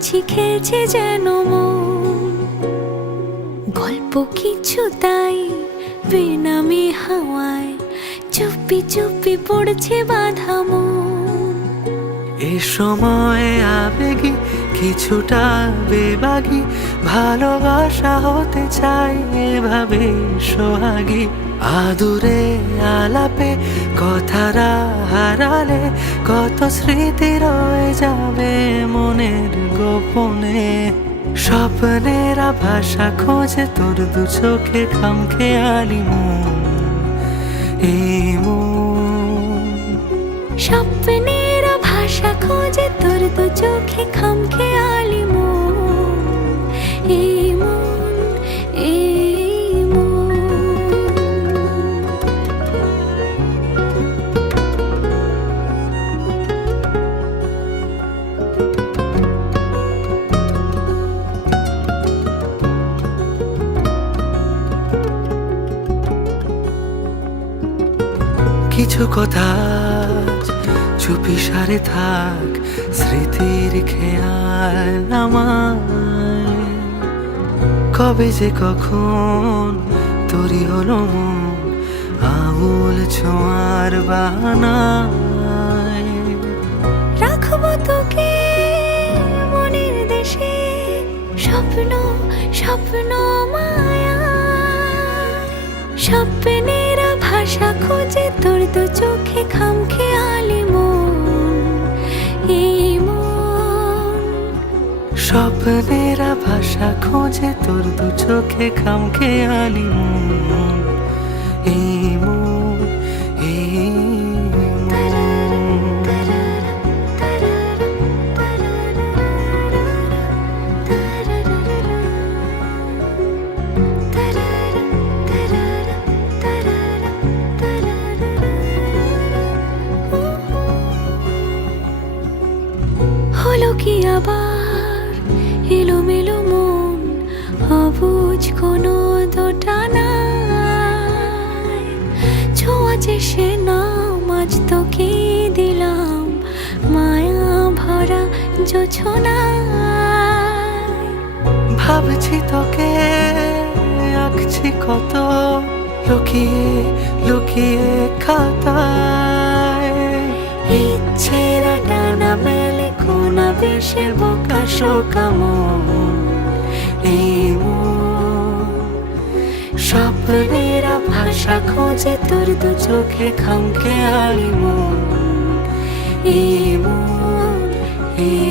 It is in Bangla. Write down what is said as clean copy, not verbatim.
মাছি খেয়েছে যেন মন। গল্প কিছু তাই বেনামি হাওয়ায় চুপি চুপি পড়ছে বাঁধা মন। এ সময় আবেগী কিছুটা বেবাগী, ভালোবাসা হতে চাই এভাবে সোহাগী। আদুরে আলাপে কথারা হারালে কত স্মৃতি রয়ে যাবে মনের গোপনে। স্বপ্নের ভাষা খোঁজে তোর দু চোখে খামখেয়ালি মন, এই মন। স্বপ্নের ভাষা খোঁজে তোর দু চোখে খামখেয়ালি মন, এই মন, এই মন। কিছু কথা চুপি সারে থাক, স্মৃতির খেয়াল নামায়। কবে যে কখন তৈরি হলো মন আঙুল ছোঁয়ার বাহানায়। রাখবো তোকে মনের দেশে, স্বপ্ন স্বপ্ন মায়া। স্বপ্নের ভাষা খোঁজে তোর দু চোখে খামখেয়ালি মন, এই মন। স্বপ্নের ভাষা খোঁজে তোর দু চোখে খামখেয়ালি মন, এই মন, এই হলো কি আবার এলোমেলো মন, অবুঝ কোনো দোটানায়। ছোঁয়াচে সে নাম আজ তোকে দিলাম মায়া ভরা জোছনায়। ভাবছি তোকে আঁকছি কত লুকিয়ে লুকিয়ে খাতায়। ইচ্ছেরা ডানা মেলে কোনা বেশে বোকা শোকা মন, এই মন। স্বপ্নেরা ভাষা খোঁজে তোর দু চোখে খামখেয়ালি মন, এই মন, এই